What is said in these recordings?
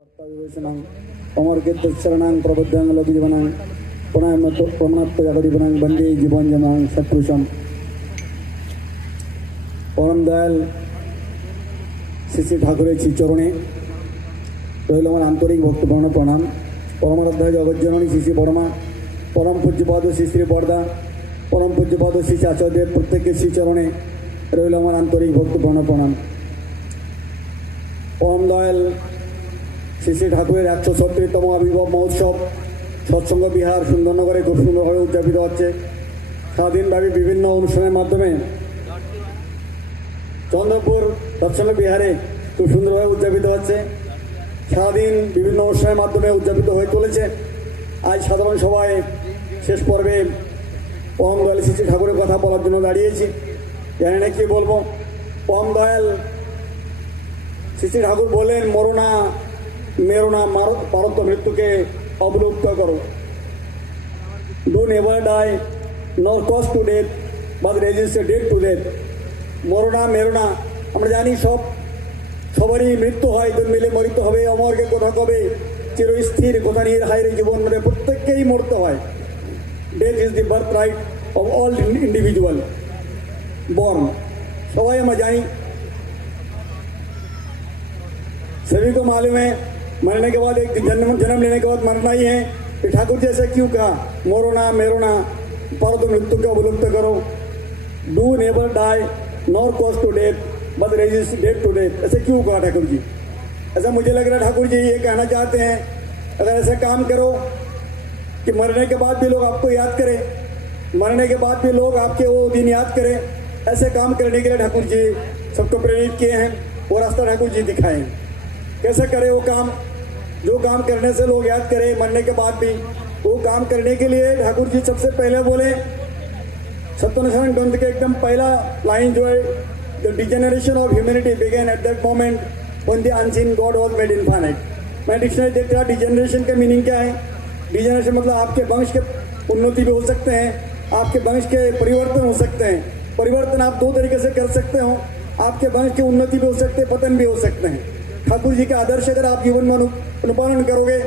विवेचनां अमरकीर्तशरणां प्रबुद्धां लोकजीवनां प्रणामत्व जगदीवनां वंदे जीवनजनां सत्पुरुषं परम दयाल श्री श्री ठाकुरेर श्रीचरणे रइल आमार आंतरिक भक्तपूर्ण प्रणाम। परमाराध्या जगज्जननी श्री श्री बर्मा, परम पूज्यपाद श्री श्री बरदा, परम पूज्यपाद श्री श्री आचार्यदेव प्रत्येक श्रीचरणे रइल आमार आंतरिक भक्तपूर्ण प्रणाम। परम दयाल श्री श्री ठाकुरेर 136तम आविर्भाव महोत्सव सत्संग बिहार सुंदरनगरे खूब सुंदरभावे उद्यापित होच्छे। सारादिनव्यापी विभिन्न अनुष्ठानेर माध्यमे चंद्रपुर सत्संग बिहारे खूब सुंदरभावे उद्यापित होच्छे। सारादिन विभिन्न अनुष्ठानेर माध्यमे उद्यापित हये चलेছে। आज साधारण सभाय शेष पर्वे परम दयाल श्री श्री ठाकुरेर कथा बलार जन्य दाड़िয়েছি। জানি না কি বলবো। परम दयाल श्री श्री ठाकुर बोलें मरोना मेरोना पारत्व मृत्यु के अवलुप्त करो। Do never die nor cause to death but resist death to death. मरोना मेरोना আমরা জানি সবারই মৃত্যু হয়, জন্মিলে মরিতে হবে, অমরকে কোথা কবে চিরস্থির কোথা নিয়ে হায়রে জীবন মানে প্রত্যেককেই মরতে হয়। Death is the birth right of all individual born. সবাই আমরা জানি, सभी को मालूम है मरने के बाद एक जन्म लेने के बाद मरना ही है। कि ठाकुर जी ऐसा क्यों कहा, मोरो ना मेरो ना परंतु मृत्यु को अवलुप्त करो। Do never die nor cause to death but resist death to death. ऐसे क्यों कहा ठाकुर जी? ऐसा मुझे लग रहा है ठाकुर जी ये कहना चाहते हैं अगर ऐसा काम करो कि मरने के बाद भी लोग आपको याद करें, मरने के बाद भी लोग आपके वो दिन याद करें, ऐसे काम करने के लिए ठाकुर जी सबको प्रेरित किए हैं। वो रास्ता ठाकुर जी दिखाए हैं। कैसे करे वो काम, जो काम करने से लोग याद करें मरने के बाद भी। वो काम करने के लिए ठाकुर जी सबसे पहले बोले सत्यनारायण ग्रंथ के एकदम पहला लाइन जो है, the degeneration of humanity begin at that moment when the unseen God was made infinite. मैं डिक्शनरी देख रहा, डिजेनरेशन का मीनिंग क्या है? डिजेनरेशन मतलब आपके वंश के उन्नति भी हो सकते हैं, आपके वंश के परिवर्तन हो सकते हैं। परिवर्तन आप दो तरीके से कर सकते हो, आपके वंश की उन्नति भी हो सकते हैं, पतन भी हो सकते हैं। ठाकुर जी के आदर्श अगर आप जीवन में अनुपालन करोगे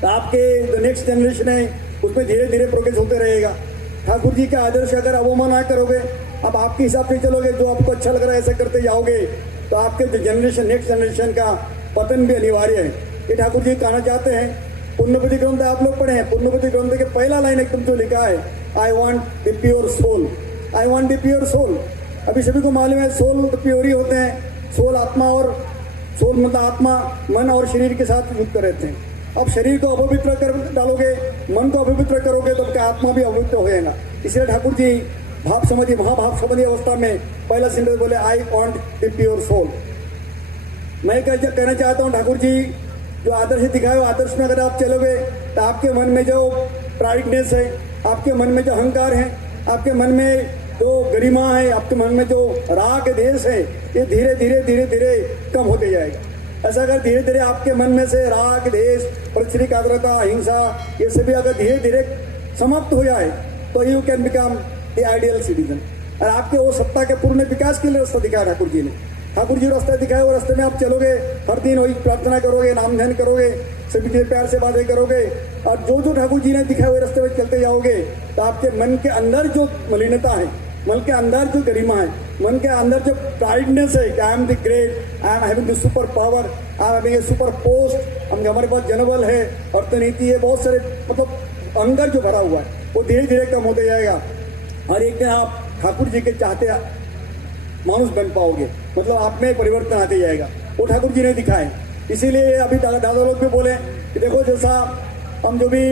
तो आपके जो नेक्स्ट जनरेशन है उसमें धीरे धीरे प्रोग्रेस होते रहेगा। ठाकुर जी के आदर्श अगर अवमानना करोगे, अब आपके हिसाब से चलोगे, जो आपको अच्छा लग रहा है ऐसा करते जाओगे, तो आपके जो जनरेशन नेक्स्ट जनरेशन का पतन भी अनिवार्य है। ये ठाकुर जी कहना चाहते हैं। पुण्यपति ग्रंथ आप लोग पढ़े हैं, पुण्यपति ग्रंथ के पहला लाइन एकदम जो लिखा है, I want the pure soul, I want the pure soul. अभी सभी को मालूम है सोल तो प्योर ही होते हैं। सोल आत्मा, और सोल मतलब आत्मा मन और शरीर के साथ युक्त रहते हैं। अब शरीर को अपवित्र कर डालोगे, मन को अपवित्र करोगे तो क्या आत्मा भी अपवित्र हो जाएगा। इसलिए ठाकुर जी भाव समाधि महाभाव समाधि अवस्था में पहला सेंटेंस बोले I want the pure soul. मैं कहना चाहता हूँ ठाकुर जी जो आदर्श दिखाए आदर्श में अगर आप चलोगे तो आपके मन में जो प्राइडनेस है, आपके मन में जो अहंकार है, आपके मन में जो गरिमा है, आपके मन में जो राग देश है, ये धीरे धीरे धीरे धीरे कम होते जाएगा। ऐसा अगर धीरे धीरे आपके मन में से राग देश प्रतिश्रिक आग्रता हिंसा ये सभी अगर धीरे धीरे समाप्त हो जाए तो you can become the ideal citizen. और आपके वो सत्ता के पूर्ण विकास के लिए रास्ता दिखाया ठाकुर जी ने। ठाकुर जी रास्ता दिखाया, वो रास्ते में आप चलोगे, हर दिन वही प्रार्थना करोगे, नाम ध्यान करोगे, सभी के प्यार से बातें करोगे, और जो जो ठाकुर जी ने दिखाए हुए रास्ते में चलते जाओगे तो आपके मन के अंदर जो मलिनता है, मन के अंदर जो गरिमा है, मन के अंदर जो प्राइडनेस है कि I am the great, I am having the super power, I am having a super post, हमारे पास जनबल है, अर्थनीति है, बहुत सारे मतलब अंदर जो भरा हुआ है वो धीरे धीरे कम होते जाएगा। और एक दिन आप ठाकुर जी के चाहते मानुष बन पाओगे, मतलब आप में परिवर्तन आते जाएगा। वो ठाकुर जी ने दिखाए। इसीलिए अभी दादा लोग भी बोले कि देखो जैसा हम जो भी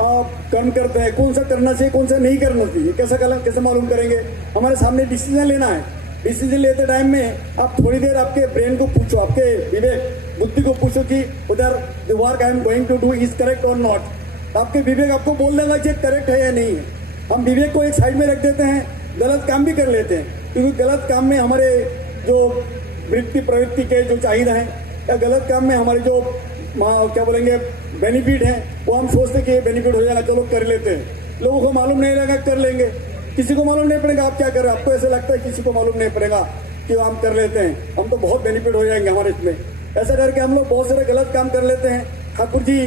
कर्म करते हैं, कौन सा करना चाहिए कौन सा नहीं करना चाहिए, कैसे मालूम करेंगे? हमारे सामने डिसीजन लेना है। डिसीजन लेते टाइम में आप थोड़ी देर आपके ब्रेन को पूछो, आपके विवेक बुद्धि को पूछो कि उधर the work I am going to do is correct और नॉट। आपके विवेक आपको बोल देगा ये करेक्ट है या नहीं है। हम विवेक को एक साइड में रख देते हैं, गलत काम भी कर लेते हैं, क्योंकि गलत काम में हमारे जो वृत्ति प्रवृत्ति के जो चाहिए हैं, या गलत काम में हमारे जो क्या बोलेंगे बेनिफिट है, वो हम सोचते कि ये बेनिफिट हो जाएगा, चलो कर लेते हैं। लोगों को मालूम नहीं लगा कर लेंगे, किसी को मालूम नहीं पड़ेगा आप क्या कर रहे हो। आपको ऐसा लगता है किसी को मालूम नहीं पड़ेगा कि हम कर लेते हैं, हम तो बहुत बेनिफिट हो जाएंगे हमारे इसमें। ऐसा करके हम लोग बहुत सारे गलत काम कर लेते हैं। ठाकुर जी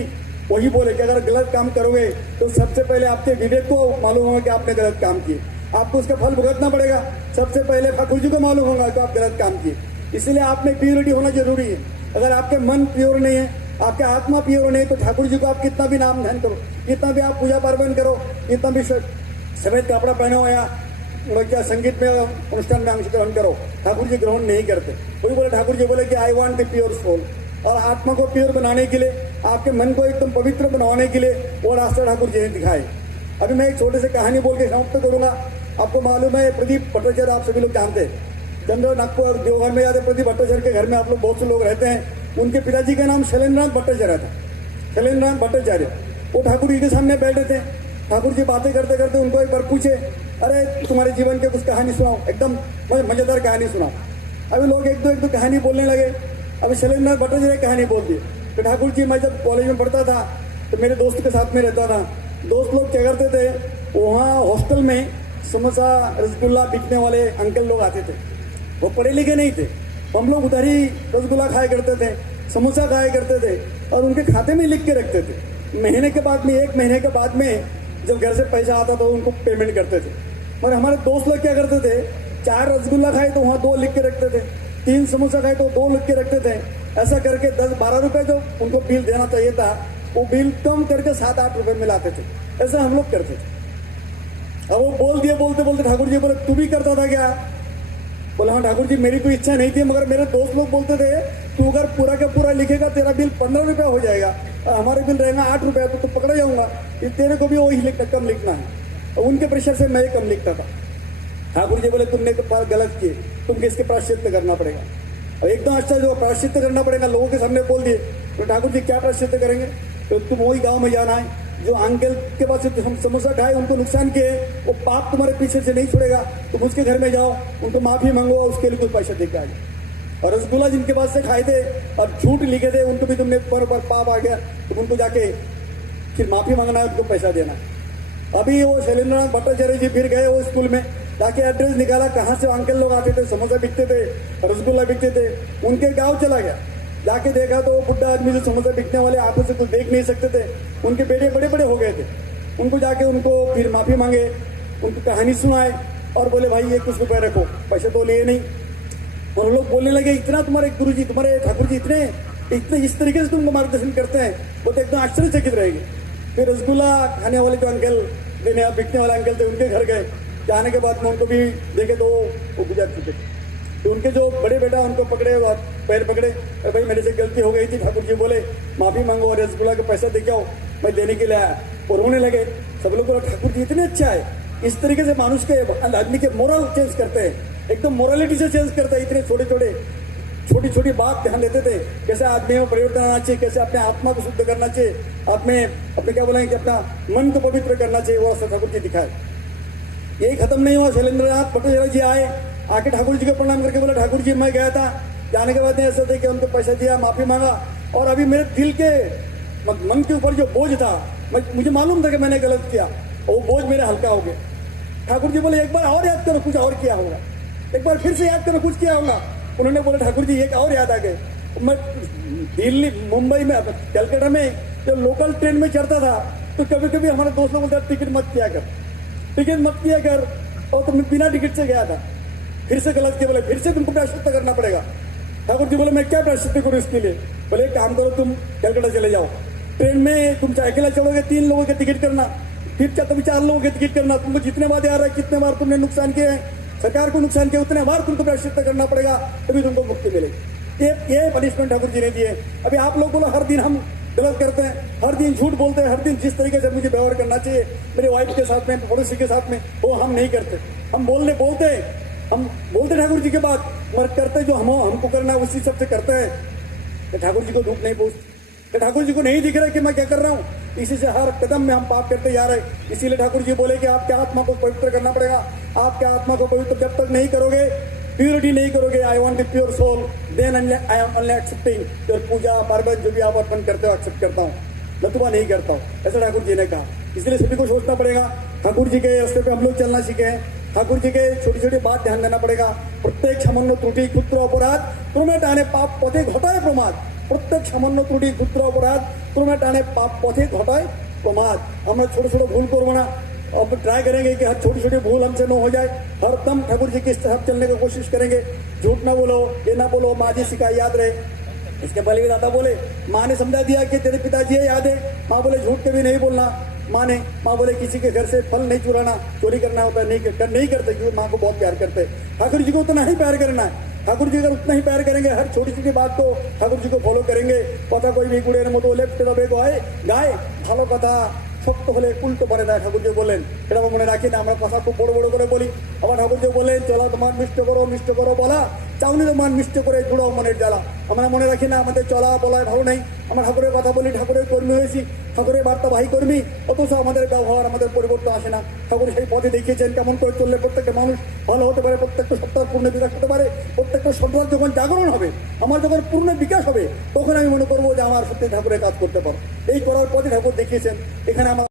वही बोले कि अगर गलत काम करोगे तो सबसे पहले आपके विवेक को मालूम होगा कि आपने गलत काम किए, आपको उसका फल भुगतना पड़ेगा। सबसे पहले ठाकुर जी को मालूम होगा कि आप गलत काम किए, इसलिए आप में प्योरिटी होना जरूरी है। अगर आपके मन प्योर नहीं है, आपके आत्मा प्योर नहीं, तो ठाकुर जी को आप कितना भी नाम ध्यान करो, कितना भी आप पूजा पार्वण करो, कितना भी सफेद कपड़ा पहनो या क्या संगीत में अनुष्ठान में अंशग्रहण करो, ठाकुर जी ग्रहण नहीं करते। वही बोले ठाकुर जी बोले कि I want the pure soul. और आत्मा को प्योर बनाने के लिए, आपके मन को एकदम पवित्र बनाने के लिए वो रास्ता ठाकुर जी ने दिखाए। अभी मैं एक छोटे से कहानी बोल के समाप्त करूंगा। आपको मालूम है प्रदीप भट्टाचार्य, आप सभी लोग जानते हैं, चंद्र नागपुर देवघर में जाते प्रदीप भट्टाचार्य के घर में आप लोग बहुत से लोग रहते हैं। उनके पिताजी का नाम शैलेंद्रनाथ भट्टाचार्य था, शैलेंद्रनाथ भट्टाचार्य। वो ठाकुर जी के सामने बैठे थे। ठाकुर जी बातें करते करते उनको एक बार पूछे, अरे तुम्हारे जीवन के कुछ कहानी सुनाओ, एकदम मजेदार कहानी सुनाओ। अभी लोग एक दो कहानी बोलने लगे। अभी शैलेंद्रनाथ भट्टाचार्य कहानी बोल दी। तो ठाकुर जी, मैं जब कॉलेज में पढ़ता था तो मेरे दोस्त के साथ में रहता था। दोस्त लोग क्या करते थे, वहाँ हॉस्टल में समोसा रसगुल्ला बिकने वाले अंकल लोग आते थे। वो पढ़े लिखे नहीं थे, हम लोग उधर ही रसगुल्ला खाया करते थे, समोसा खाया करते थे और उनके खाते में लिख के रखते थे। महीने के बाद में, एक महीने के बाद में जब घर से पैसा आता तो उनको पेमेंट करते थे। और हमारे दोस्त लोग क्या करते थे, 4 रसगुल्ला खाए तो वहाँ 2 लिख के रखते थे, 3 समोसा खाए तो 2 लिख के रखते थे। ऐसा करके 10-12 रुपए जो उनको बिल देना चाहिए था, वो बिल कम करके 7-8 रुपए में लाते थे। ऐसा हम लोग करते थे। अब वो बोल दिए, बोलते बोलते ठाकुर जी बोले, तू भी करता था क्या? बोला हाँ ठाकुर जी, मेरी कोई इच्छा नहीं थी, मगर मेरे दोस्त लोग बोलते थे तू अगर पूरा का पूरा लिखेगा तेरा बिल 15 रुपया हो जाएगा, हमारे बिल रहेगा 8 रुपया, तो पकड़ा जाऊंगा, तेरे को भी वही कम लिखना है। और उनके प्रेशर से मैं कम लिखता था। ठाकुर जी बोले तुमने गलत किए, तुमको इसके प्रायश्चित करना पड़ेगा। और एकदम अच्छा जो प्रायश्चित करना पड़ेगा लोगों के सामने बोल दिए। तो ठाकुर जी क्या प्रायश्चित करेंगे? तो तुम वही गांव में जाना है, जो अंकल के पास से हम समोसा खाए, उनको नुकसान किए, वो पाप तुम्हारे पीछे से नहीं छोड़ेगा। तुम उसके घर में जाओ, उनको माफी मांगो और उसके लिए कुछ पैसा दे के आ जाओ। और रसगुल्ला जिनके पास से खाए थे और झूठ लिखे थे, उनको भी तुमने पर पाप आ गया, तो उनको जाके फिर माफी मांगना है, उनको पैसा देना। अभी वो शैलेंद्रनाथ भट्टाचार्य जी फिर गए वो स्कूल में, जाके एड्रेस निकाला कहाँ से अंकल लोग आते थे, समोसा बिकते थे, रसगुल्ला बिकते थे। उनके गांव चला गया, जाके देखा तो वो बुढ़ा आदमी जो समोसा बिकने वाले आंखों से कुछ देख नहीं सकते थे, उनके बेटे बड़े बड़े हो गए थे। उनको जाके उनको फिर माफी मांगे, उनको कहानी सुनाए और बोले भाई ये कुछ रुपए रखो, पैसे तो लिए नहीं। और लोग बोलने लगे इतना तुम्हारे गुरु जी, तुम्हारे ठाकुर जी इतने इस तरीके से तुमको मार्गदर्शन करते हैं, वो तो एकदम आश्चर्यचकित रहेगी। फिर रसगुल्ला खाने वाले जो अंकल, बिकने वाले अंकल थे, उनके घर गए। जाने के बाद में उनको भी देखे तो वो गुजर चुके थे। तो उनके जो बड़े बेटा उनको पकड़े और पैर पकड़े, अरे भाई मेरे से गलती हो गई थी। ठाकुर जी बोले माफी मांगो और रसगुल्ला का पैसा दे के आओ, मैं देने के लिए आया। और रोने लगे। सब लोग बोला ठाकुर जी इतने अच्छा है, इस तरीके से मानुष के आदमी के मोरल चेंज करते हैं, एकदम मोरालिटी से चेंज करते हैं। इतने छोटी छोटी बात ध्यान देते थे, कैसे आदमी में परिवर्तन आना चाहिए, कैसे अपने आत्मा को शुद्ध करना चाहिए, अपने क्या बोलेंगे कि अपना मन को पवित्र करना चाहिए, वो रास्ता ठाकुर जी दिखाए। यही खत्म नहीं हुआ, शैलेंद्रनाथ भट्टाचार्य जी आए, आके ठाकुर जी को प्रणाम करके बोला ठाकुर जी मैं गया था, जाने के बाद नहीं ऐसा थे कि उनको पैसा दिया, माफी मांगा, और अभी मेरे दिल के मन के ऊपर जो बोझ था, मुझे मालूम था कि मैंने गलत किया, वो बोझ मेरे हल्का हो गया। ठाकुर जी बोले एक बार और याद करो, कुछ और किया होगा, एक बार फिर से याद करो, कुछ किया होगा। उन्होंने बोला ठाकुर जी एक और याद आ गए, मैं दिल्ली मुंबई में कलकत्ता में जब लोकल ट्रेन में चढ़ता था तो कभी कभी हमारे दोस्त लोग बोलते टिकट मत किया कर, और तुम बिना टिकट से गया था, फिर से गलत किया, बोले फिर से तुमको प्रायश्चित करना पड़ेगा। ठाकुर जी बोले मैं क्या प्रायश्चित करूँ इसके लिए? बोले एक काम करो, तुम कलकत्ता चले जाओ, ट्रेन में तुम अकेला चढ़ोगे, 3 लोगों के टिकट करना, फिर कभी 4 लोगों के टिकट करना, तुमको जितने बार आ रहा है, कितने बार तुमने नुकसान किए हैं, सरकार को नुकसान किया, उतने बार तुमको प्रायश्चित करना पड़ेगा, तभी तुमको मुक्ति मिलेगी। ये पनिशमेंट ठाकुर जी ने दिए। अभी आप लोग बोलो हर दिन हम गलत करते हैं, हर दिन झूठ बोलते हैं, हर दिन जिस तरीके से मुझे व्यवहार करना चाहिए मेरे वाइफ के साथ में, पड़ोसी के साथ में, वो हम नहीं करते। हम बोलते ठाकुर जी के बाद, मगर करते जो हमको करना है उसी सबसे करते हैं। तो ठाकुर जी को दुख नहीं पहुंचती, तो ठाकुर जी को नहीं दिख रहा कि मैं क्या कर रहा हूँ, इसी से हर कदम में हम पाप करते जा रहे हैं। इसीलिए ठाकुर जी बोले कि आपके आत्मा को पवित्र करना पड़ेगा। आपके आत्मा को पवित्र जब तक नहीं करोगे, प्योरिटी नहीं करोगे, I want the pure soul, then I am only accepting your puja पार्वण जो भी आप अर्पण करते हो एक्सेप्ट करता हूँ, नतुबा नहीं करता हूँ, ऐसा ठाकुर जी ने कहा। इसलिए सभी को सोचना पड़ेगा, ठाकुर जी के रास्ते पे हम लोग चलना सीखे हैं। ठाकुर जी के छोटी छोटी बात ध्यान देना पड़ेगा। प्रत्येक सामान्य त्रुटि क्षुद्र अपराध तुम्हें टाने पाप पथे घटाए प्रमाद। प्रत्येक सामान्य त्रुटि क्षुद्र अपराध तुम्हें टाने पाप पथे घटाए प्रमाद। আমরা ছোট ছোট ভুল করবো না, अब ट्राई करेंगे कि हर छोटी छोटी भूल हमसे न हो जाए। हर दम ठाकुर जी के साथ चलने की कोशिश करेंगे। झूठ ना बोलो, ये ना बोलो, माँ जी सिखाई याद रहे। इसके पहले भी दादा बोले, माँ ने समझा दिया कि तेरे पिताजी है याद है। माँ बोले झूठ के भी नहीं बोलना। माँ बोले किसी के घर से फल नहीं चुराना, चोरी करना होता है नहीं करते, क्योंकि माँ को बहुत प्यार करते। ठाकुर जी को उतना ही प्यार करना है। ठाकुर जी अगर उतना ही प्यार करेंगे, हर छोटी छोटी बात को ठाकुर जी को फॉलो करेंगे। कथा कोई भी गुड़ेर मतो लेफ्ट रবে গায়ে ভালো কথা শক্ত হলে উল্টো পড়ে দেয়, ঠাকুর जी বলেন। এটা মনে রাখি না, আমরা কথা খুব বড় বড় করে বলি। আবার ঠাকুর जी বলেন, চলা তোমার মিষ্ট করো বলা, চাউনি তোমার মিষ্ট করে জুড়াও মনের জ্বালা। আমরা মনে রাখি না, আমাদের চলা বলায় ভালো নেই। আমরা ঠাকুরের কথা বলি, ঠাকুরের কর্মী হয়েছি, ঠাকুরের বার্তাবাহী কর্মী, অথচ আমাদের ব্যবহার, আমাদের পরিবর্তন আসে না। ঠাকুর সেই পথে দেখিয়েছেন কেমন করে চললে প্রত্যেকটা মানুষ ভালো হতে পারে, প্রত্যেকটা সত্তার পূর্ণ বিকাশ হতে পারে। প্রত্যেকটা সত্তার যখন জাগরণ হবে, আমার যখন পূর্ণ বিকাশ হবে, তখন আমি মনে করবো যে আমার সত্যি ঠাকুরের কাজ করতে পারো। এই করার পথে ঠাকুর দেখিয়েছেন। এখানে আমার